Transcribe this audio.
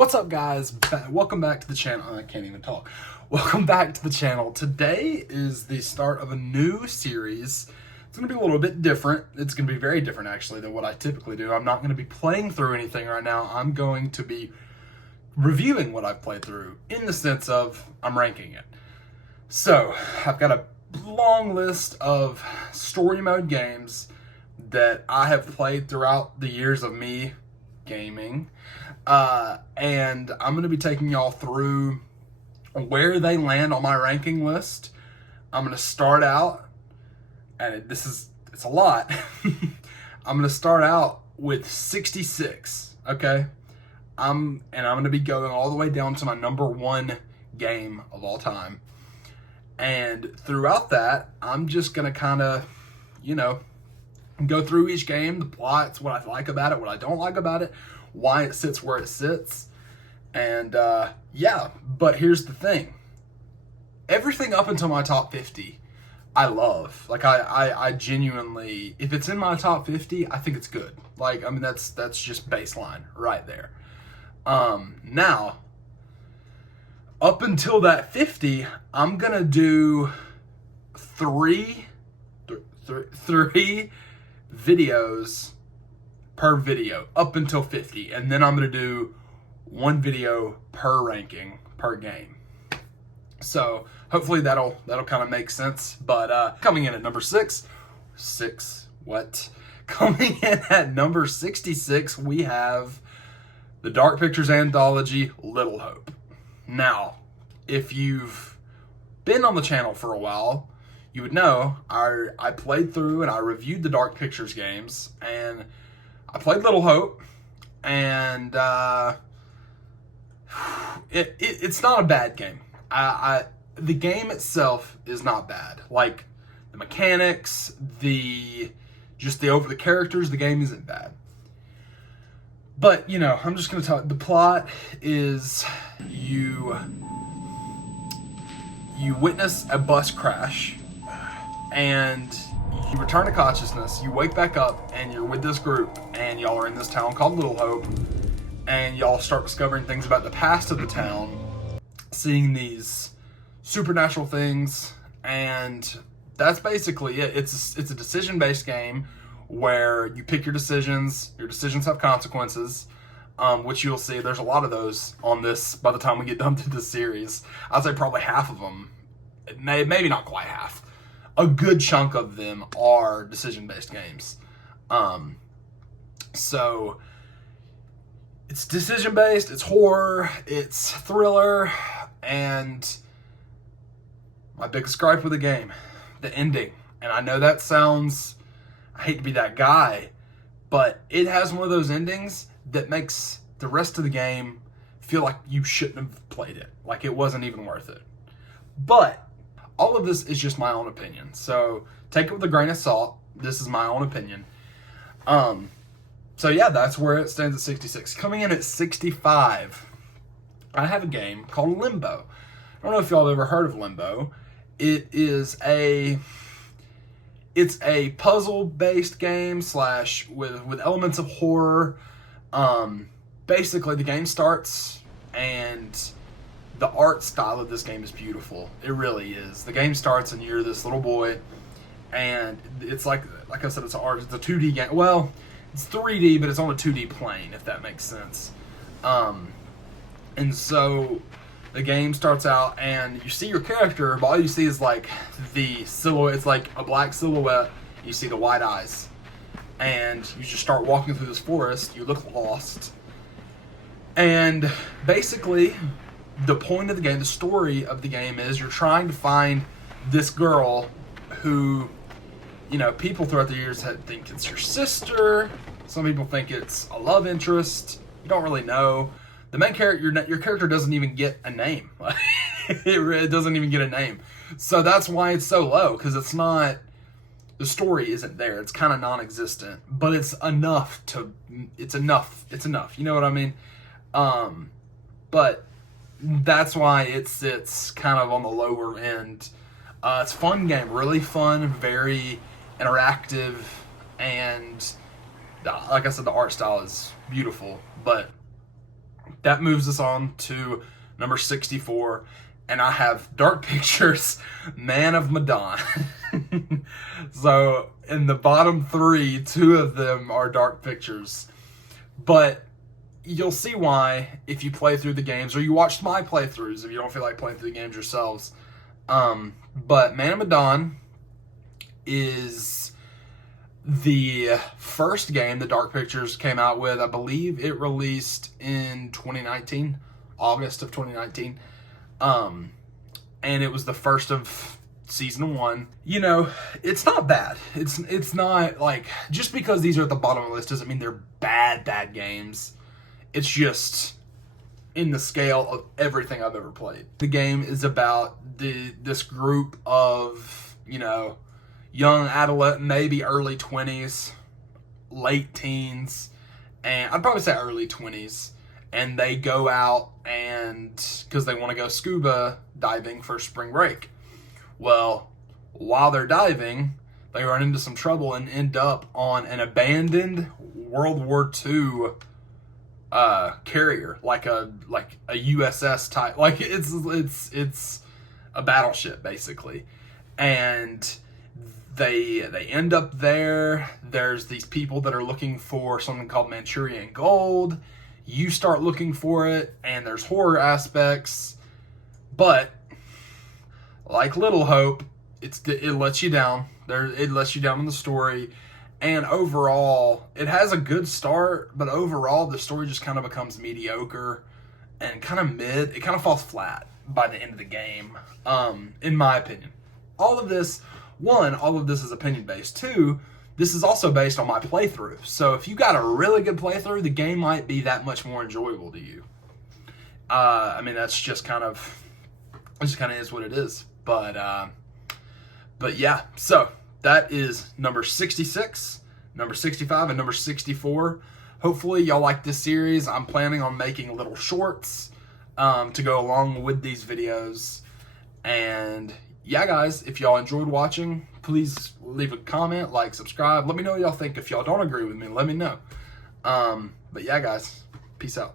What's up, guys? Welcome back to the channel. I can't even talk. Welcome back to the channel. Today is the start of a new series. It's going to be a little bit different. It's going to be very different, actually, than what I typically do. I'm not going to be playing through anything right now. I'm going to be reviewing what I've played through in the sense of I'm ranking it. So, I've got a long list of story mode games that I have played throughout the years of me gaming. And I'm going to be taking y'all through where they land on my ranking list. I'm going to start out, and it's a lot. I'm going to start out with 66, okay? I'm going to be going all the way down to my number one game of all time. And throughout that, I'm just going to kind of, go through each game, the plots, what I like about it, what I don't like about it, why it sits where it sits. And but here's the thing. Everything up until my top 50, I love. Like, I genuinely, if it's in my top 50, I think it's good. Like, I mean, that's just baseline right there. Now, up until that 50, I'm gonna do three videos per video up until 50, and then I'm gonna do one video per ranking per game. So hopefully that'll kind of make sense. But coming in at number coming in at number 66, we have the Dark Pictures anthology Little Hope. Now, if you've been on the channel for a while, you would know I played through and I reviewed the Dark Pictures games, and I played Little Hope, and it's not a bad game. The game itself is not bad. Like, the mechanics, the characters, the game isn't bad. But, I'm just going to tell you, the plot is you witness a bus crash, and you return to consciousness, you wake back up, and you're with this group, and y'all are in this town called Little Hope, and y'all start discovering things about the past of the town, seeing these supernatural things, and that's basically it. It's a decision-based game where you pick your decisions have consequences, which you'll see there's a lot of those on this by the time we get done through this series. I'd say probably half of them, maybe not quite half. A good chunk of them are decision-based games. So it's decision-based, it's horror, it's thriller, and my biggest gripe with the game, the ending. And I know that sounds, I hate to be that guy, but it has one of those endings that makes the rest of the game feel like you shouldn't have played it. Like it wasn't even worth it. But all of this is just my own opinion. So take it with a grain of salt. This is my own opinion. So yeah, that's where it stands at 66. Coming in at 65, I have a game called Limbo. I don't know if y'all have ever heard of Limbo. It's a puzzle-based game with elements of horror. Basically, the game starts, and the art style of this game is beautiful. It really is. The game starts, and you're this little boy, and it's like I said, it's a 2D game. Well, it's 3D, but it's on a 2D plane, if that makes sense. And so the game starts out, and you see your character, but all you see is like the silhouette. It's like a black silhouette. You see the white eyes, and you just start walking through this forest. You look lost, and basically, the point of the game, the story of the game is you're trying to find this girl who, people throughout the years think it's your sister. Some people think it's a love interest. You don't really know. The main character, your character doesn't even get a name. It doesn't even get a name. So that's why it's so low, because it's not, the story isn't there. It's kind of non-existent, but it's enough. It's enough. You know what I mean? But that's why it sits kind of on the lower end. It's a fun game, really fun, very interactive, and like I said, the art style is beautiful. But that moves us on to number 64, and I have Dark Pictures, Man of Medan. So in the bottom three, two of them are Dark Pictures. But you'll see why if you play through the games, or you watch my playthroughs if you don't feel like playing through the games yourselves. But Man of Medan is the first game that Dark Pictures came out with. I believe it released in 2019, August of 2019. And it was the first of season 1. You know, it's not bad. It's not like, just because these are at the bottom of the list doesn't mean they're bad games. It's just in the scale of everything I've ever played. The game is about this group of, you know, young adolescent, maybe early 20s, late teens, and I'd probably say early 20s, and they go out and because they want to go scuba diving for spring break. Well, while they're diving, they run into some trouble and end up on an abandoned World War II carrier, like a USS type, like it's a battleship basically, and they end up there. There's these people that are looking for something called Manchurian gold. You start looking for it, and there's horror aspects, but like Little Hope, it lets you down. It lets you down in the story. And overall, it has a good start, but overall, the story just kind of becomes mediocre and kind of mid. It kind of falls flat by the end of the game, in my opinion. All of this is opinion-based. 2, this is also based on my playthrough. So if you got a really good playthrough, the game might be that much more enjoyable to you. I mean, that's just kind of, it just kind of is what it is. But yeah, so that is number 66, number 65, and number 64. Hopefully y'all like this series. I'm planning on making little shorts to go along with these videos. And yeah, guys, if y'all enjoyed watching, please leave a comment, like, subscribe. Let me know what y'all think. If y'all don't agree with me, let me know. But yeah, guys, peace out.